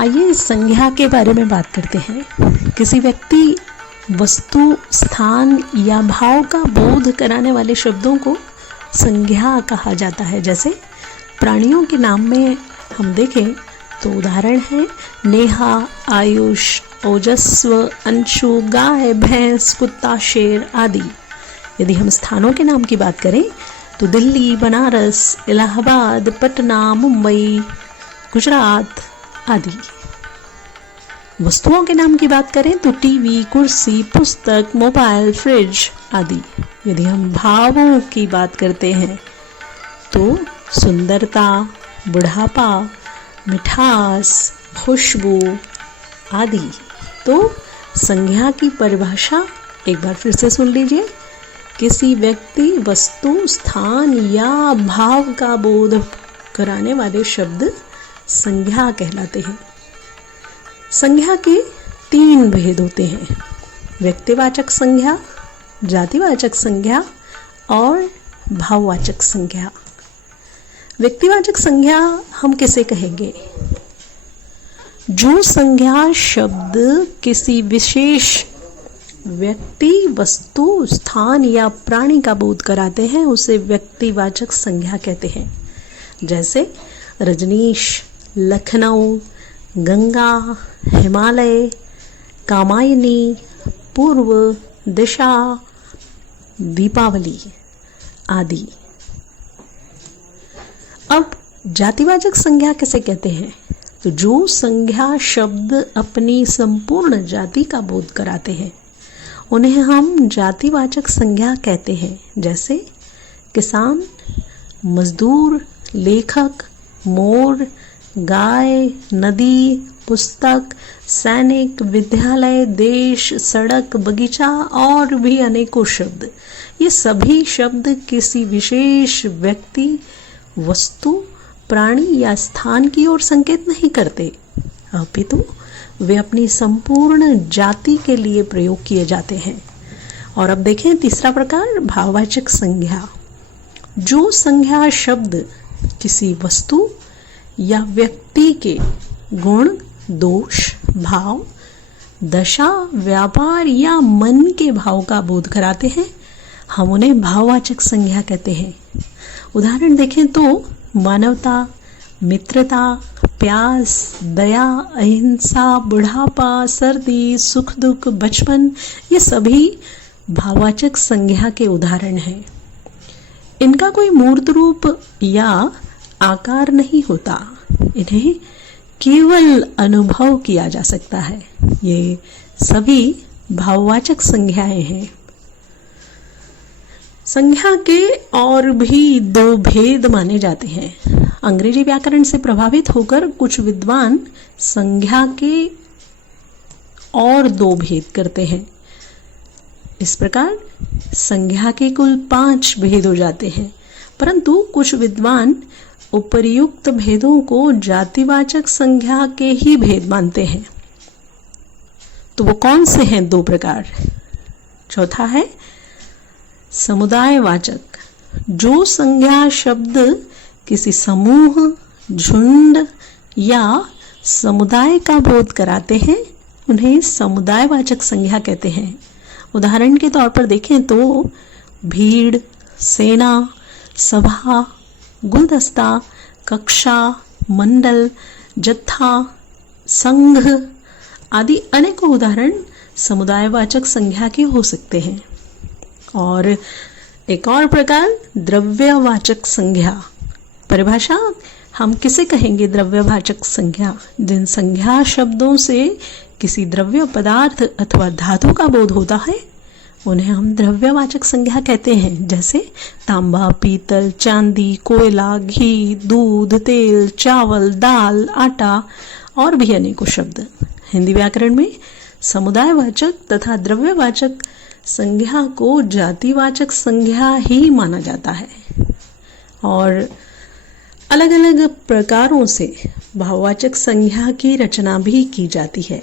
आइए संज्ञा के बारे में बात करते हैं। किसी व्यक्ति, वस्तु, स्थान या भाव का बोध कराने वाले शब्दों को संज्ञा कहा जाता है। जैसे प्राणियों के नाम में हम देखें तो उदाहरण है नेहा, आयुष, ओजस्व, अंशु, गाय, भैंस, कुत्ता, शेर आदि। यदि हम स्थानों के नाम की बात करें तो दिल्ली, बनारस, इलाहाबाद, पटना, मुंबई, गुजरात आदि। वस्तुओं के नाम की बात करें तो टीवी, कुर्सी, पुस्तक, मोबाइल, फ्रिज आदि। यदि हम भावों की बात करते हैं तो सुंदरता, बुढ़ापा, मिठास, खुशबू आदि। तो संज्ञा की परिभाषा एक बार फिर से सुन लीजिए। किसी व्यक्ति, वस्तु, स्थान या भाव का बोध कराने वाले शब्द संज्ञा कहलाते हैं। संज्ञा के 3 भेद होते हैं: व्यक्तिवाचक संज्ञा, जातिवाचक संज्ञा और भाववाचक संज्ञा। व्यक्तिवाचक संज्ञा हम किसे कहेंगे? जो संज्ञा शब्द किसी विशेष व्यक्ति, वस्तु, स्थान या प्राणी का बोध कराते हैं उसे व्यक्तिवाचक संज्ञा कहते हैं। जैसे रजनीश, लखनऊ, गंगा, हिमालय, कामायनी, पूर्व दिशा, दीपावली आदि। अब जातिवाचक संज्ञा किसे कहते हैं? तो जो संज्ञा शब्द अपनी संपूर्ण जाति का बोध कराते हैं उन्हें हम जातिवाचक संज्ञा कहते हैं। जैसे किसान, मजदूर, लेखक, मोर, गाय, नदी, पुस्तक, सैनिक, विद्यालय, देश, सड़क, बगीचा और भी अनेकों शब्द। ये सभी शब्द किसी विशेष व्यक्ति, वस्तु, प्राणी या स्थान की ओर संकेत नहीं करते, अपितु वे अपनी संपूर्ण जाति के लिए प्रयोग किए जाते हैं। और अब देखें तीसरा प्रकार, भाववाचक संज्ञा। जो संज्ञा शब्द किसी वस्तु या व्यक्ति के गुण, दोष, भाव, दशा, व्यापार या मन के भाव का बोध कराते हैं हम उन्हें भाववाचक संज्ञा कहते हैं। उदाहरण देखें तो मानवता, मित्रता, प्यास, दया, अहिंसा, बुढ़ापा, सर्दी, सुख दुख, बचपन, ये सभी भाववाचक संज्ञा के उदाहरण हैं। इनका कोई मूर्त रूप या आकार नहीं होता, इन्हें केवल अनुभव किया जा सकता है। ये सभी भाववाचक संज्ञाएं हैं। संज्ञा के और भी 2 भेद माने जाते हैं। अंग्रेजी व्याकरण से प्रभावित होकर कुछ विद्वान संज्ञा के और 2 भेद करते हैं। इस प्रकार संज्ञा के कुल 5 भेद हो जाते हैं, परंतु कुछ विद्वान उपर्युक्त भेदों को जातिवाचक संज्ञा के ही भेद मानते हैं। तो वो कौन से हैं 2 प्रकार? चौथा है समुदायवाचक। जो संज्ञा शब्द किसी समूह, झुंड या समुदाय का बोध कराते हैं उन्हें समुदायवाचक संज्ञा कहते हैं। उदाहरण के तौर पर देखें तो भीड़, सेना, सभा, गुलदस्ता, कक्षा, मंडल, जत्था, संघ आदि अनेकों उदाहरण समुदायवाचक संज्ञा के हो सकते हैं। और एक और प्रकार द्रव्यवाचक संज्ञा। परिभाषा हम किसे कहेंगे? द्रव्यवाचक संज्ञा। जिन संज्ञा शब्दों से किसी द्रव्य पदार्थ अथवा धातु का बोध होता है उन्हें हम द्रव्यवाचक संज्ञा कहते हैं। जैसे तांबा, पीतल, चांदी, कोयला, घी, दूध, तेल, चावल, दाल, आटा और भी अनेकों शब्द। हिंदी व्याकरण में समुदायवाचक तथा द्रव्यवाचक संज्ञा को जातिवाचक संज्ञा ही माना जाता है। और अलग अलग प्रकारों से भाववाचक संज्ञा की रचना भी की जाती है।